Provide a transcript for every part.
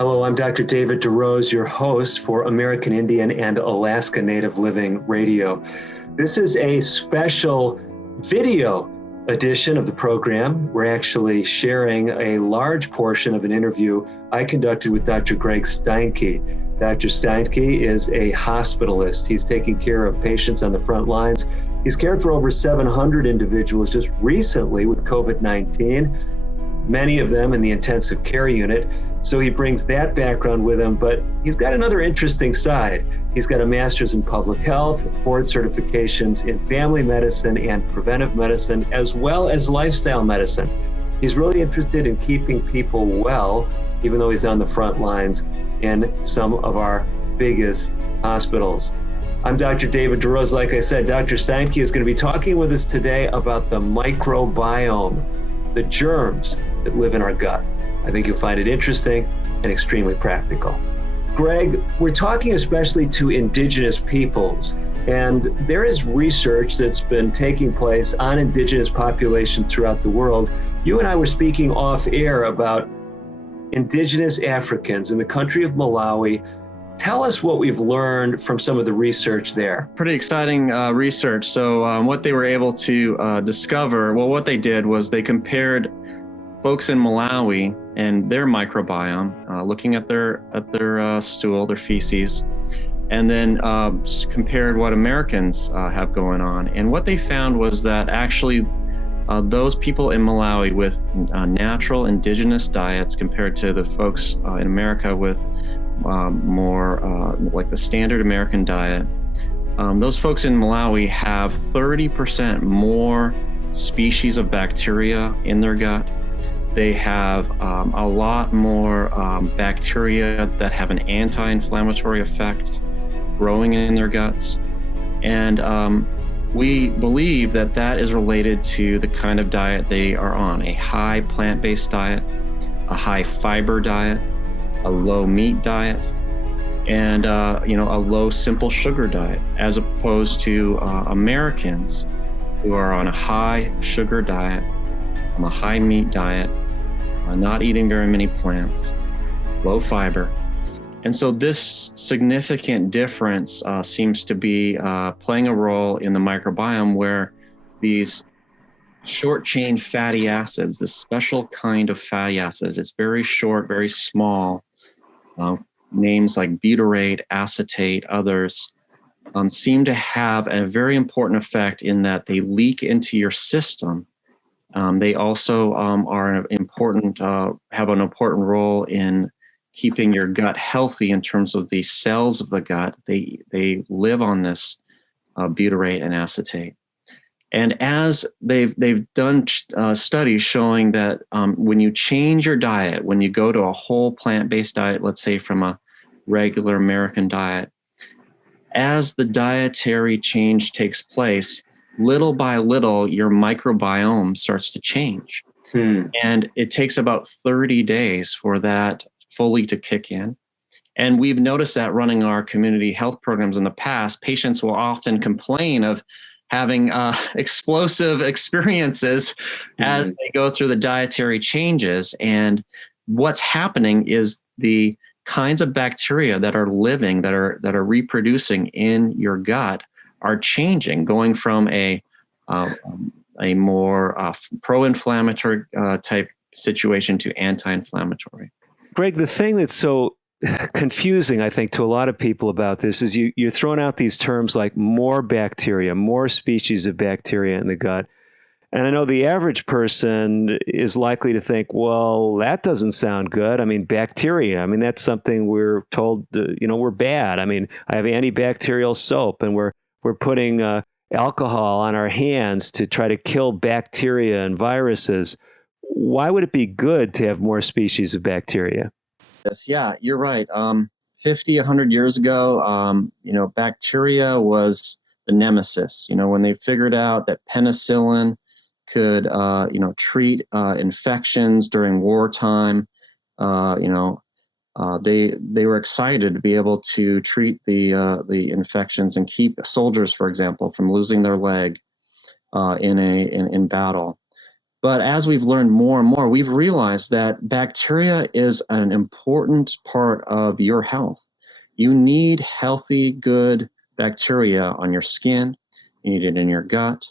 Hello, I'm Dr. David DeRose, your host for American Indian and Alaska Native Living Radio. This is a special video edition of the program. We're actually sharing a large portion of an interview I conducted with Dr. Greg Steinke. Dr. Steinke is a hospitalist. He's taking care of patients on the front lines. He's cared for over 700 individuals just recently with COVID-19, many of them in the intensive care unit. So he brings that background with him, but he's got another interesting side. He's got a master's in public health, board certifications in family medicine and preventive medicine, as well as lifestyle medicine. He's really interested in keeping people well, even though he's on the front lines in some of our biggest hospitals. I'm Dr. David DeRose. Like I said, Dr. Steinke is going to be talking with us today about the microbiome, the germs that live in our gut. I think you'll find it interesting and extremely practical. Greg, we're talking especially to indigenous peoples, and there is research that's been taking place on indigenous populations throughout the world. You and I were speaking off air about indigenous Africans in the country of Malawi. Tell us what we've learned from some of the research there. Pretty exciting research. So what they were able to discover, well, what they did was they compared folks in Malawi and their microbiome, looking at their stool, their feces, and then compared what Americans have going on. And what they found was that actually those people in Malawi with natural indigenous diets compared to the folks in America with more like the standard American diet, those folks in Malawi have 30% more species of bacteria in their gut. They have a lot more bacteria that have an anti-inflammatory effect growing in their guts. And we believe that that is related to the kind of diet they are on, a high plant-based diet, a high fiber diet, a low meat diet, and a low simple sugar diet, as opposed to Americans who are on a high sugar diet, on a high meat diet, not eating very many plants, low fiber. And so this significant difference seems to be playing a role in the microbiome, where these short chain fatty acids, this special kind of fatty acid, it's very short, very small, names like butyrate, acetate, others, seem to have a very important effect in that they leak into your system. They also are important, have an important role in keeping your gut healthy in terms of the cells of the gut. They live on this butyrate and acetate. And as they've done studies showing that when you change your diet, when you go to a whole plant-based diet, let's say from a regular American diet, as the dietary change takes place, little by little, your microbiome starts to change. And it takes about 30 days for that fully to kick in. And we've noticed that running our community health programs in the past, patients will often complain of having explosive experiences as they go through the dietary changes. And what's happening is the kinds of bacteria that are living, that are reproducing in your gut are changing, going from a more pro-inflammatory type situation to anti-inflammatory. Greg, the thing that's so confusing, I think, to a lot of people about this is you're throwing out these terms like more bacteria, more species of bacteria in the gut. And I know the average person is likely to think, well, that doesn't sound good. I mean, bacteria, that's something we're told, we're bad. I have antibacterial soap, and we're putting alcohol on our hands to try to kill bacteria and viruses. Why would it be good to have more species of bacteria? Yes, yeah, you're right. 50, 100 years ago, bacteria was the nemesis. When they figured out that penicillin could, treat infections during wartime, they were excited to be able to treat the infections and keep soldiers, for example, from losing their leg in battle. But as we've learned more and more, we've realized that bacteria is an important part of your health. You need healthy, good bacteria on your skin. You need it in your gut.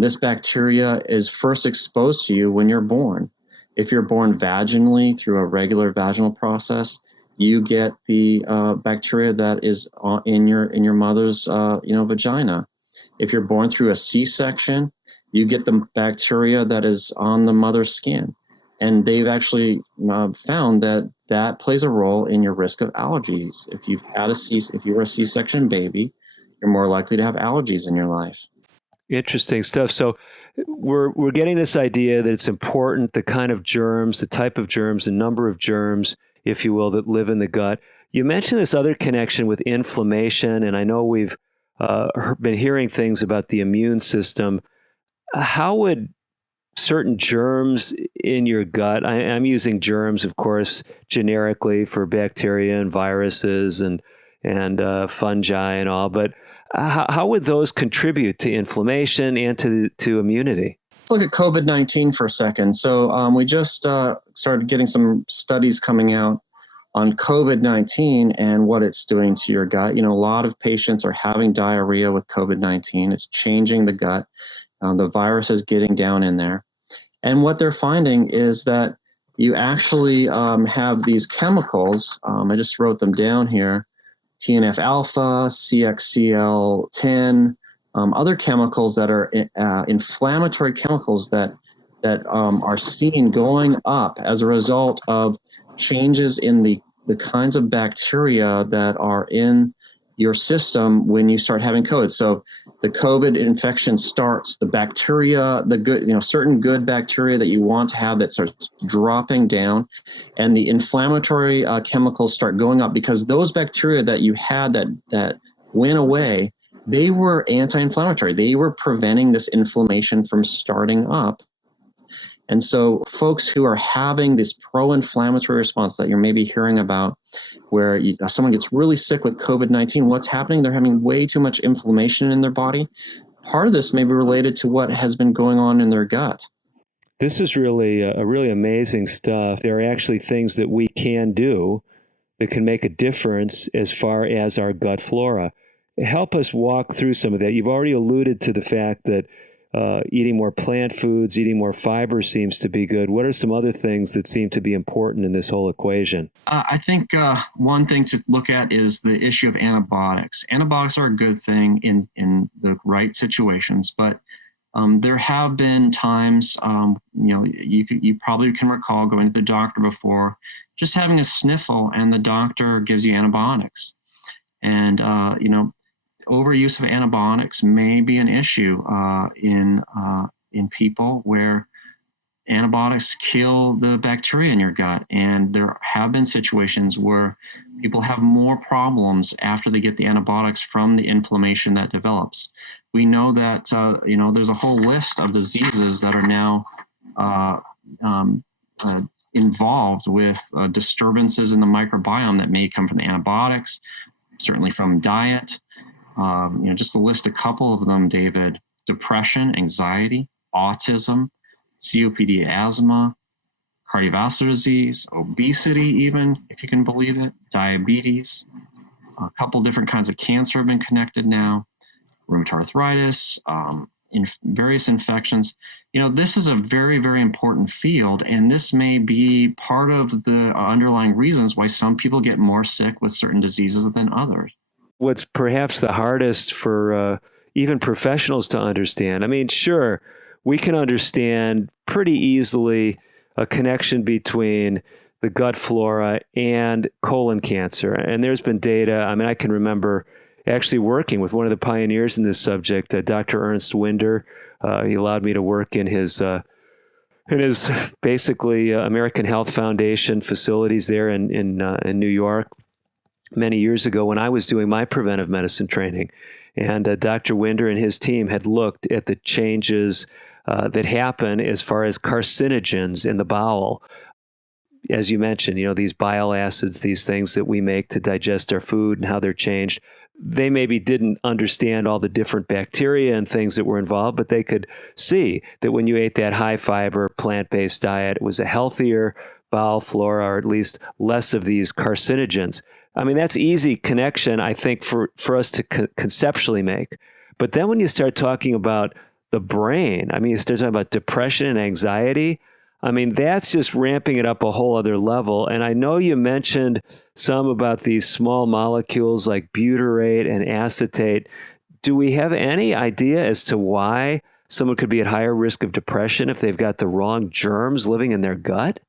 This bacteria is first exposed to you when you're born. If you're born vaginally through a regular vaginal process, you get the bacteria that is in your mother's vagina. If you're born through a C-section, you get the bacteria that is on the mother's skin. And they've actually found that plays a role in your risk of allergies. If you were a C-section baby, you're more likely to have allergies in your life. Interesting stuff. So we're getting this idea that it's important, the kind of germs, the type of germs, the number of germs, if you will, that live in the gut. You mentioned this other connection with inflammation, and I know we've been hearing things about the immune system. How would certain germs in your gut, I'm using germs, of course, generically for bacteria and viruses and fungi and all, but how would those contribute to inflammation and to immunity? Let's look at COVID-19 for a second. So we just started getting some studies coming out on COVID-19 and what it's doing to your gut. A lot of patients are having diarrhea with COVID-19. It's changing the gut. The virus is getting down in there. And what they're finding is that you actually have these chemicals. I just wrote them down here. TNF alpha, CXCL10, other chemicals that are inflammatory chemicals that are seen going up as a result of changes in the kinds of bacteria that are in your system when you start having COVID. So the COVID infection starts, the bacteria, the good, certain good bacteria that you want to have that starts dropping down, and the inflammatory chemicals start going up because those bacteria that you had that went away, they were anti-inflammatory. They were preventing this inflammation from starting up. And so folks who are having this pro-inflammatory response that you're maybe hearing about, where someone gets really sick with COVID-19, what's happening? They're having way too much inflammation in their body. Part of this may be related to what has been going on in their gut. This is really amazing stuff. There are actually things that we can do that can make a difference as far as our gut flora. Help us walk through some of that. You've already alluded to the fact that eating more plant foods, eating more fiber seems to be good. What are some other things that seem to be important in this whole equation? I think one thing to look at is the issue of antibiotics. Antibiotics are a good thing in the right situations, but there have been times, you probably can recall going to the doctor before, just having a sniffle, and the doctor gives you antibiotics. And, overuse of antibiotics may be an issue in people where antibiotics kill the bacteria in your gut. And there have been situations where people have more problems after they get the antibiotics from the inflammation that develops. We know that, there's a whole list of diseases that are now involved with disturbances in the microbiome that may come from the antibiotics, certainly from diet. Just to list a couple of them, David: depression, anxiety, autism, COPD, asthma, cardiovascular disease, obesity, even, if you can believe it, diabetes. A couple different kinds of cancer have been connected now, rheumatoid arthritis, in various infections. This is a very, very important field, and this may be part of the underlying reasons why some people get more sick with certain diseases than others. What's perhaps the hardest for even professionals to understand, sure, we can understand pretty easily a connection between the gut flora and colon cancer. And there's been data, I can remember actually working with one of the pioneers in this subject, Dr. Ernst Winder. He allowed me to work in his basically American Health Foundation facilities there in New York many years ago when I was doing my preventive medicine training. And Dr. Winder and his team had looked at the changes that happen as far as carcinogens in the bowel. as you mentioned, these bile acids, these things that we make to digest our food and how they're changed, they maybe didn't understand all the different bacteria and things that were involved, but they could see that when you ate that high fiber plant-based diet, it was a healthier bowel flora, or at least less of these carcinogens. I mean, that's easy connection, I think, for us to conceptually make. But then when you start talking about the brain, I mean, you start talking about depression and anxiety, I mean, that's just ramping it up a whole other level. And I know you mentioned some about these small molecules like butyrate and acetate. Do we have any idea as to why someone could be at higher risk of depression if they've got the wrong germs living in their gut?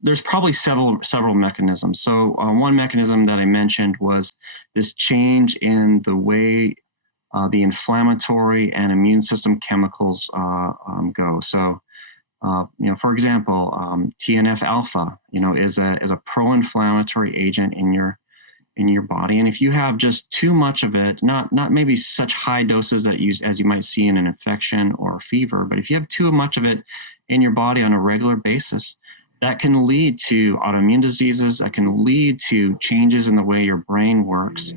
There's probably several mechanisms. So one mechanism that I mentioned was this change in the way the inflammatory and immune system chemicals go. So for example, TNF alpha, is a pro-inflammatory agent in your body. And if you have just too much of it, not maybe such high doses as you might see in an infection or fever, but if you have too much of it in your body on a regular basis, that can lead to autoimmune diseases, that can lead to changes in the way your brain works,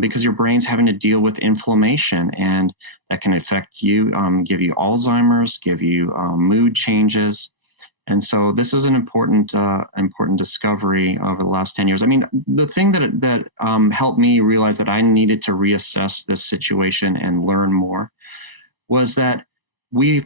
because your brain's having to deal with inflammation, and that can affect you, give you Alzheimer's, give you mood changes. And so this is an important discovery over the last 10 years. I mean, the thing that helped me realize that I needed to reassess this situation and learn more was that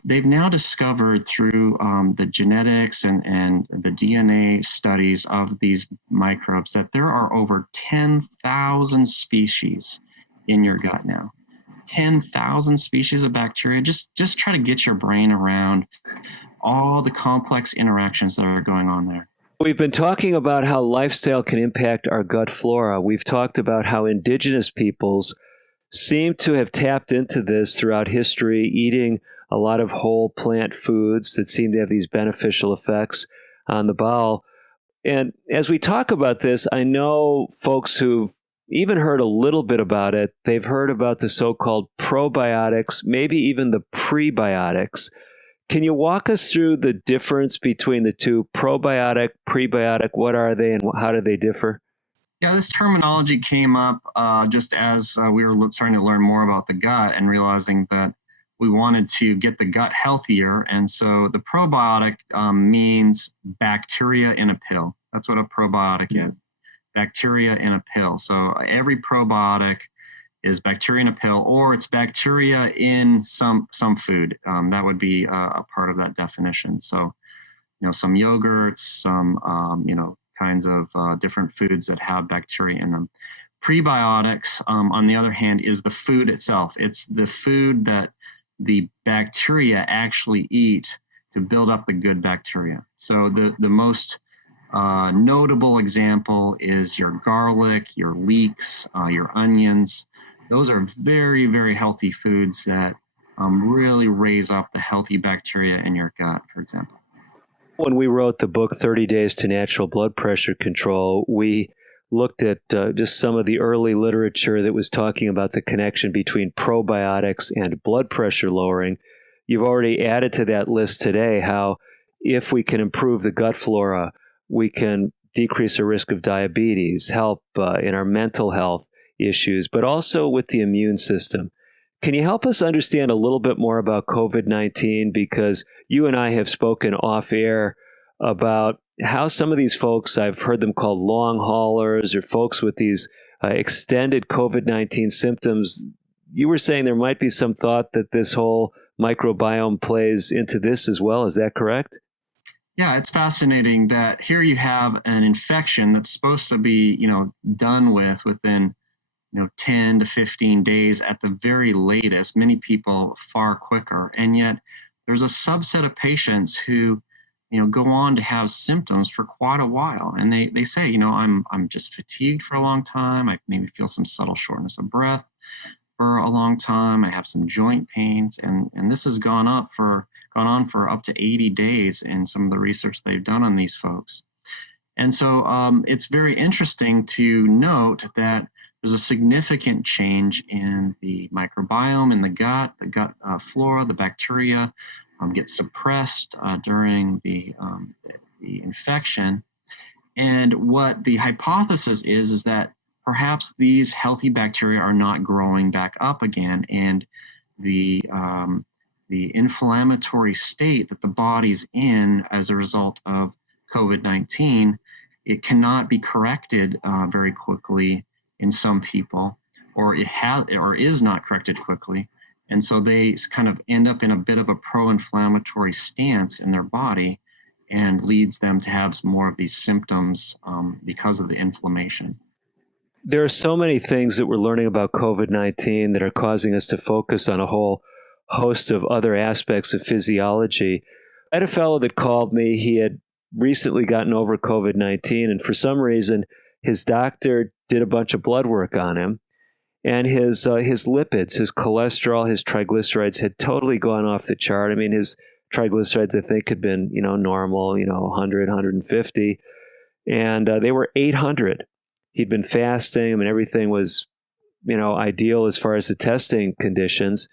they've now discovered through the genetics and the DNA studies of these microbes that there are over 10,000 species in your gut now. 10,000 species of bacteria. Just try to get your brain around all the complex interactions that are going on there. We've been talking about how lifestyle can impact our gut flora. We've talked about how indigenous peoples seem to have tapped into this throughout history, eating a lot of whole plant foods that seem to have these beneficial effects on the bowel. And as we talk about this, I know folks who've even heard a little bit about it. They've heard about the so-called probiotics, maybe even the prebiotics. Can you walk us through the difference between the two, probiotic, prebiotic? What are they and how do they differ? Yeah, this terminology came up just as we were starting to learn more about the gut and realizing that we wanted to get the gut healthier. And so the probiotic means bacteria in a pill. That's what a probiotic is, bacteria in a pill. So every probiotic is bacteria in a pill, or it's bacteria in some food. That would be a part of that definition. So, some yogurts, some, kinds of different foods that have bacteria in them. Prebiotics, on the other hand, is the food itself. It's the food that the bacteria actually eat to build up the good bacteria. So the most notable example is your garlic, your leeks, your onions. Those are very, very healthy foods that really raise up the healthy bacteria in your gut, for example. When we wrote the book, 30 Days to Natural Blood Pressure Control, we looked at just some of the early literature that was talking about the connection between probiotics and blood pressure lowering. You've already added to that list today how if we can improve the gut flora, we can decrease the risk of diabetes, help in our mental health issues, but also with the immune system. Can you help us understand a little bit more about COVID-19? Because you and I have spoken off air about how some of these folks, I've heard them called long haulers or folks with these extended COVID-19 symptoms. You were saying there might be some thought that this whole microbiome plays into this as well. Is that correct? Yeah, it's fascinating that here you have an infection that's supposed to be, done within 10 to 15 days at the very latest, many people far quicker. And yet there's a subset of patients who, go on to have symptoms for quite a while. And they say, I'm just fatigued for a long time. I maybe feel some subtle shortness of breath for a long time. I have some joint pains. And this has gone on for up to 80 days in some of the research they've done on these folks. And so it's very interesting to note that there's a significant change in the microbiome in the gut flora, the bacteria get suppressed during the the infection. And what the hypothesis is that perhaps these healthy bacteria are not growing back up again, and the inflammatory state that the body's in as a result of COVID-19, it cannot be corrected very quickly in some people, or is not corrected quickly. And so they kind of end up in a bit of a pro-inflammatory stance in their body, and leads them to have more of these symptoms because of the inflammation. There are so many things that we're learning about COVID-19 that are causing us to focus on a whole host of other aspects of physiology. I had a fellow that called me. He had recently gotten over COVID-19, and for some reason, his doctor did a bunch of blood work on him, and his lipids, his cholesterol, his triglycerides had totally gone off the chart. I mean, his triglycerides, I think, had been, normal, 100, 150, and they were 800. He'd been fasting. I mean, everything was, ideal as far as the testing conditions.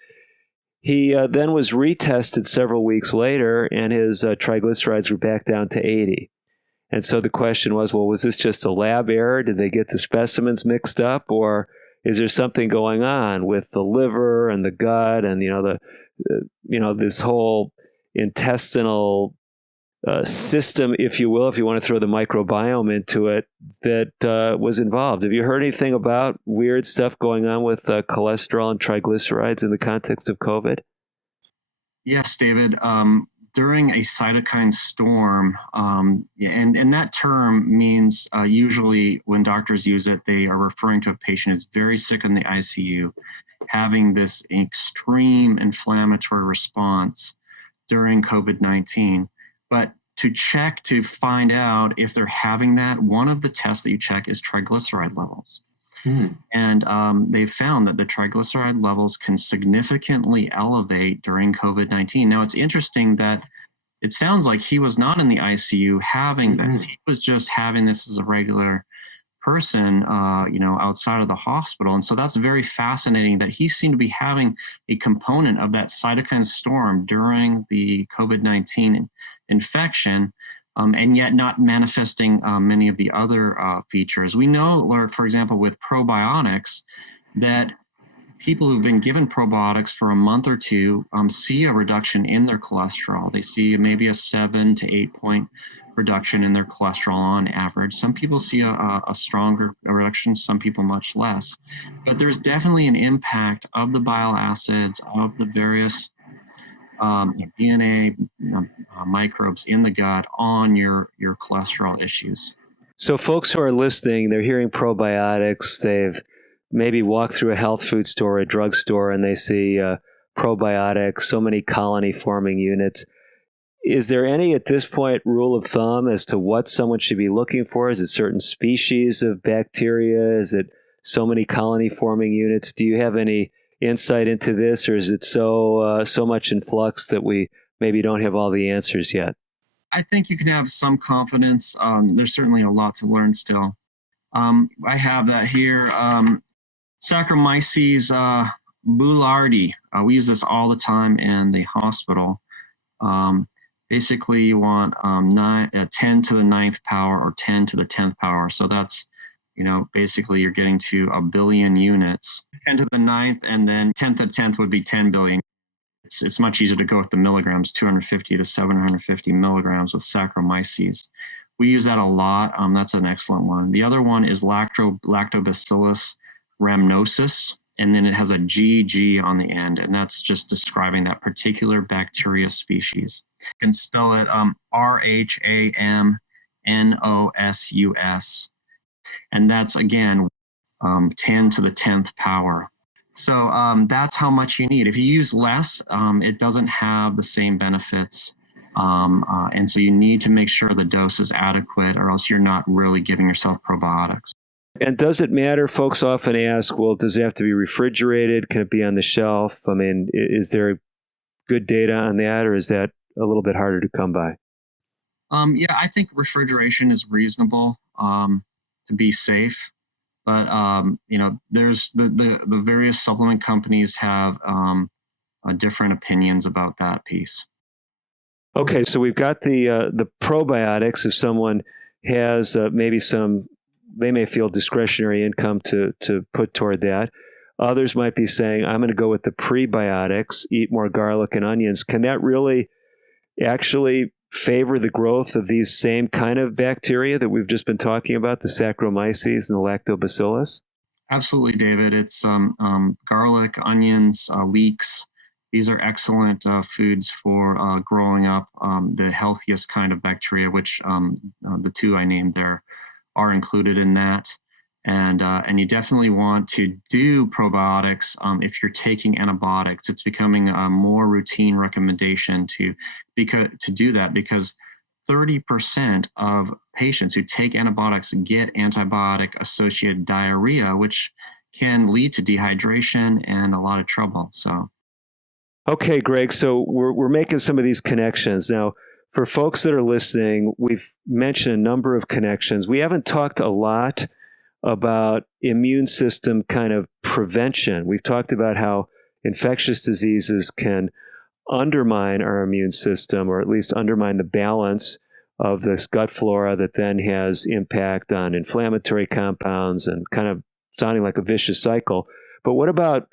He then was retested several weeks later, and his triglycerides were back down to 80. And so the question was, well, was this just a lab error? Did they get the specimens mixed up, or is there something going on with the liver and the gut and this whole intestinal system, if you will, if you want to throw the microbiome into it, that was involved? Have you heard anything about weird stuff going on with cholesterol and triglycerides in the context of COVID? Yes, David. During a cytokine storm, and that term means usually when doctors use it, they are referring to a patient who's very sick in the ICU, having this extreme inflammatory response during COVID-19. But to check to find out if they're having that, one of the tests that you check is triglyceride levels. And they've found that the triglyceride levels can significantly elevate during COVID-19. Now, it's interesting that it sounds like he was not in the ICU having this. He was just having this as a regular person, outside of the hospital. And so that's very fascinating that he seemed to be having a component of that cytokine storm during the COVID-19 infection, and yet not manifesting many of the other features. We know, for example, with probiotics, that people who've been given probiotics for a month or two see a reduction in their cholesterol. They see maybe a 7 to 8 point reduction in their cholesterol on average. Some people see a stronger reduction, some people much less. But there's definitely an impact of the bile acids, of the various DNA microbes in the gut on your cholesterol issues. So folks who are listening, they're hearing probiotics. They've maybe walked through a health food store, a drugstore, and they see probiotics, so many colony-forming units. Is there any, at this point, rule of thumb as to what someone should be looking for? Is it certain species of bacteria? Is it so many colony-forming units? Do you have any insight into this, or is it so much in flux that we maybe don't have all the answers yet? I think you can have some confidence. There's certainly a lot to learn still. I have that here. Saccharomyces boulardii. We use this all the time in the hospital. Basically, you want 10 to the 9th power or 10 to the 10th power. So that's, basically you're getting to a billion units. 10 to the 9th, and then 10 to the 10th would be 10 billion. It's much easier to go with the milligrams, 250 to 750 milligrams with Saccharomyces. We use that a lot. That's an excellent one. The other one is Lactobacillus rhamnosus, and then it has a GG on the end, and that's just describing that particular bacteria species. You can spell it RHAMNOSUS, and that's, again, 10 to the 10th power. So that's how much you need. If you use less, it doesn't have the same benefits. And so you need to make sure the dose is adequate, or else you're not really giving yourself probiotics. And does it matter? Folks often ask, well, does it have to be refrigerated? Can it be on the shelf? I mean, is there good data on that, or is that a little bit harder to come by? Yeah, I think refrigeration is reasonable to be safe. But, there's the various supplement companies have different opinions about that piece. Okay, so we've got the probiotics. If someone has maybe they may feel discretionary income to put toward that. Others might be saying, I'm going to go with the prebiotics, eat more garlic and onions. Can that really actually favor the growth of these same kind of bacteria that we've just been talking about, the Saccharomyces and the Lactobacillus? Absolutely, David. It's garlic, onions, leeks. These are excellent foods for growing up the healthiest kind of bacteria, which the two I named there are included in that. And you definitely want to do probiotics if you're taking antibiotics. It's becoming a more routine recommendation to do that, because 30% of patients who take antibiotics get antibiotic-associated diarrhea, which can lead to dehydration and a lot of trouble. So, okay, Greg. So we're making some of these connections now. For folks that are listening, we've mentioned a number of connections. We haven't talked a lot about immune system kind of prevention. We've talked about how infectious diseases can undermine our immune system, or at least undermine the balance of this gut flora that then has impact on inflammatory compounds and kind of sounding like a vicious cycle. But what about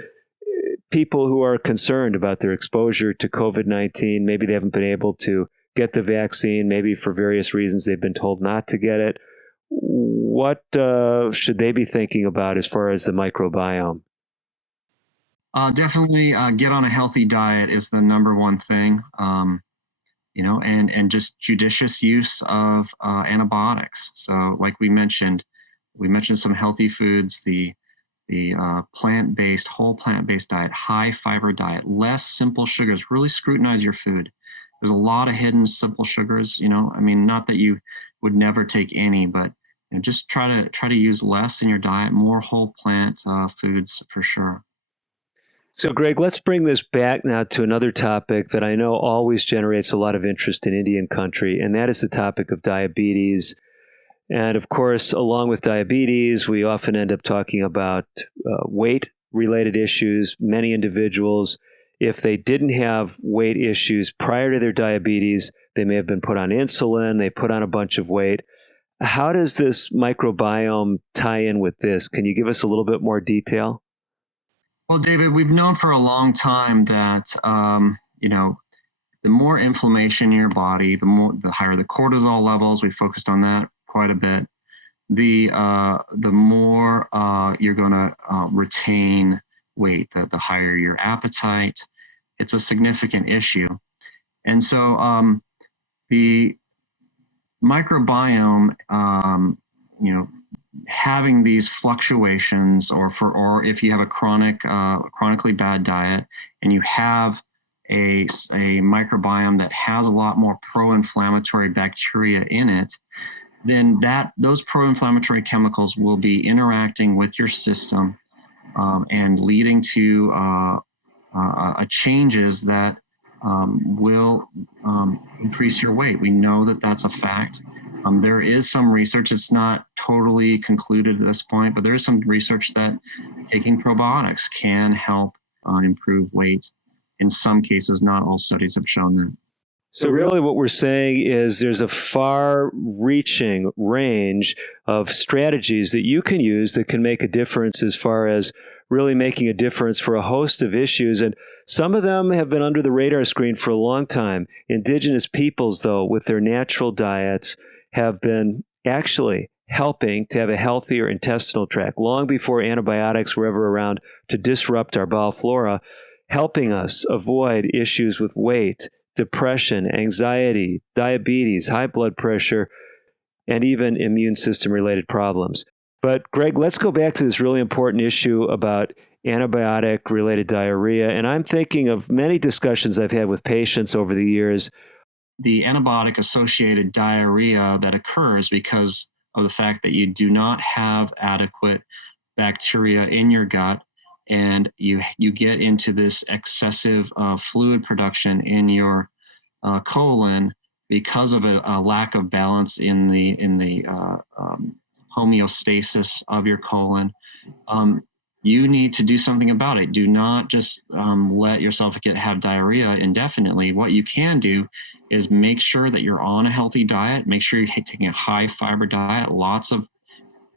people who are concerned about their exposure to COVID-19? Maybe they haven't been able to get the vaccine. Maybe for various reasons they've been told not to get it. What should they be thinking about as far as the microbiome? Definitely get on a healthy diet is the number one thing, and just judicious use of antibiotics. So like we mentioned some healthy foods, the plant-based, whole plant-based diet, high fiber diet, less simple sugars. Really scrutinize your food. There's a lot of hidden simple sugars, not that you would never take any, but just try to use less in your diet, more whole plant foods for sure. So, Greg, let's bring this back now to another topic that I know always generates a lot of interest in Indian country, and that is the topic of diabetes. And of course, along with diabetes, we often end up talking about weight-related issues. Many individuals, if they didn't have weight issues prior to their diabetes, they may have been put on insulin, they put on a bunch of weight. How does this microbiome tie in with this? Can you give us a little bit more detail? Well, David, we've known for a long time that, the more inflammation in your body, the higher the cortisol levels. We focused on that quite a bit. The more you're going to retain weight, the higher your appetite. It's a significant issue. And so the microbiome, having these fluctuations, or if you have a chronically bad diet and you have a microbiome that has a lot more pro-inflammatory bacteria in it, then those pro-inflammatory chemicals will be interacting with your system and leading to changes that will increase your weight. We know that that's a fact. There is some research, it's not totally concluded at this point, but there is some research that taking probiotics can help improve weight. In some cases, not all studies have shown that. So really what we're saying is there's a far-reaching range of strategies that you can use that can make a difference as far as really making a difference for a host of issues. And some of them have been under the radar screen for a long time. Indigenous peoples, though, with their natural diets, have been actually helping to have a healthier intestinal tract long before antibiotics were ever around to disrupt our bowel flora, helping us avoid issues with weight, depression, anxiety, diabetes, high blood pressure, and even immune system related problems. But Greg, let's go back to this really important issue about antibiotic related diarrhea. And I'm thinking of many discussions I've had with patients over the years. The antibiotic associated diarrhea that occurs because of the fact that you do not have adequate bacteria in your gut, and you get into this excessive fluid production in your colon because of a lack of balance in the homeostasis of your colon. you need to do something about it. Do not just let yourself have diarrhea indefinitely. What you can do is make sure that you're on a healthy diet. Make sure you're taking a high fiber diet, lots of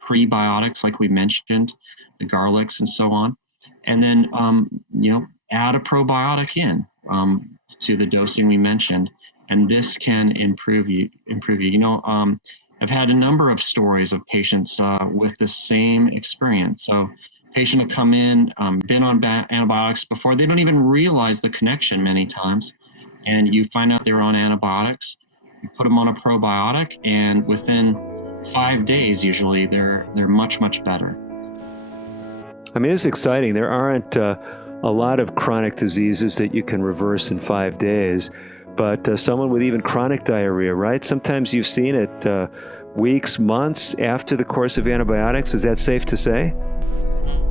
prebiotics, like we mentioned, the garlics and so on. And then, add a probiotic in to the dosing we mentioned. And this can improve you. I've had a number of stories of patients with the same experience. So patient will come in, been on antibiotics before. They don't even realize the connection many times. And you find out they're on antibiotics, you put them on a probiotic, and within 5 days, usually they're much, much better. I mean, it's exciting. There aren't a lot of chronic diseases that you can reverse in 5 days, but someone with even chronic diarrhea, right? Sometimes you've seen it weeks, months after the course of antibiotics. Is that safe to say?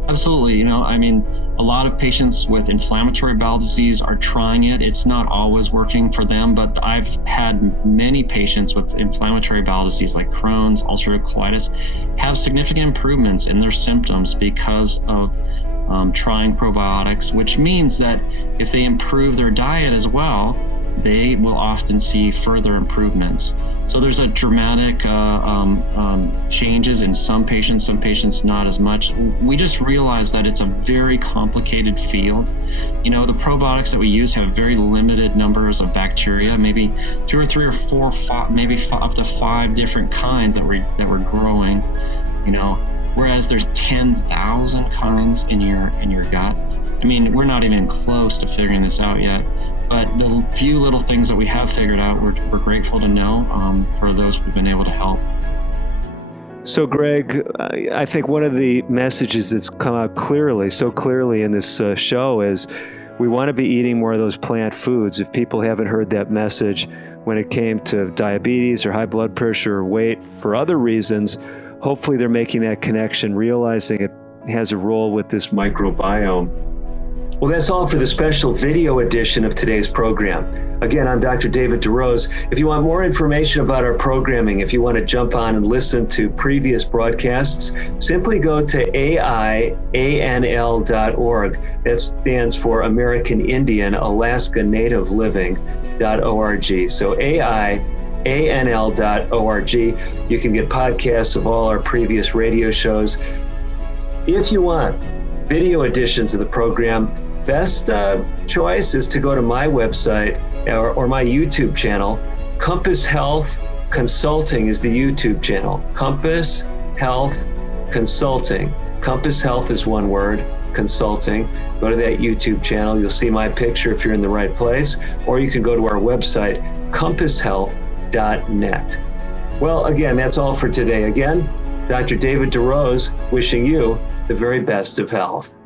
Absolutely. A lot of patients with inflammatory bowel disease are trying it. It's not always working for them, but I've had many patients with inflammatory bowel disease like Crohn's, ulcerative colitis, have significant improvements in their symptoms because of trying probiotics, which means that if they improve their diet as well, they will often see further improvements. So there's a dramatic changes in some patients not as much. We just realized that it's a very complicated field. The probiotics that we use have very limited numbers of bacteria, maybe 2 or 3 or 4, 5, maybe up to 5 different kinds that we're growing. Whereas there's 10,000 kinds in your gut. We're not even close to figuring this out yet. But the few little things that we have figured out, we're grateful to know for those we've been able to help. So, Greg, I think one of the messages that's come out so clearly in this show is we want to be eating more of those plant foods. If people haven't heard that message when it came to diabetes or high blood pressure or weight for other reasons, hopefully they're making that connection, realizing it has a role with this microbiome. Well, that's all for the special video edition of today's program. Again, I'm Dr. David DeRose. If you want more information about our programming, if you want to jump on and listen to previous broadcasts, simply go to AIANL.org. That stands for American Indian Alaska Native Living.org. So AIANL.org. You can get podcasts of all our previous radio shows. If you want video editions of the program, best choice is to go to my website or my YouTube channel. Compass Health Consulting is the YouTube channel. Compass Health Consulting. Compass Health is one word, consulting. Go to that YouTube channel. You'll see my picture if you're in the right place, or you can go to our website, compasshealth.net. Well, again, that's all for today. Again, Dr. David DeRose wishing you the very best of health.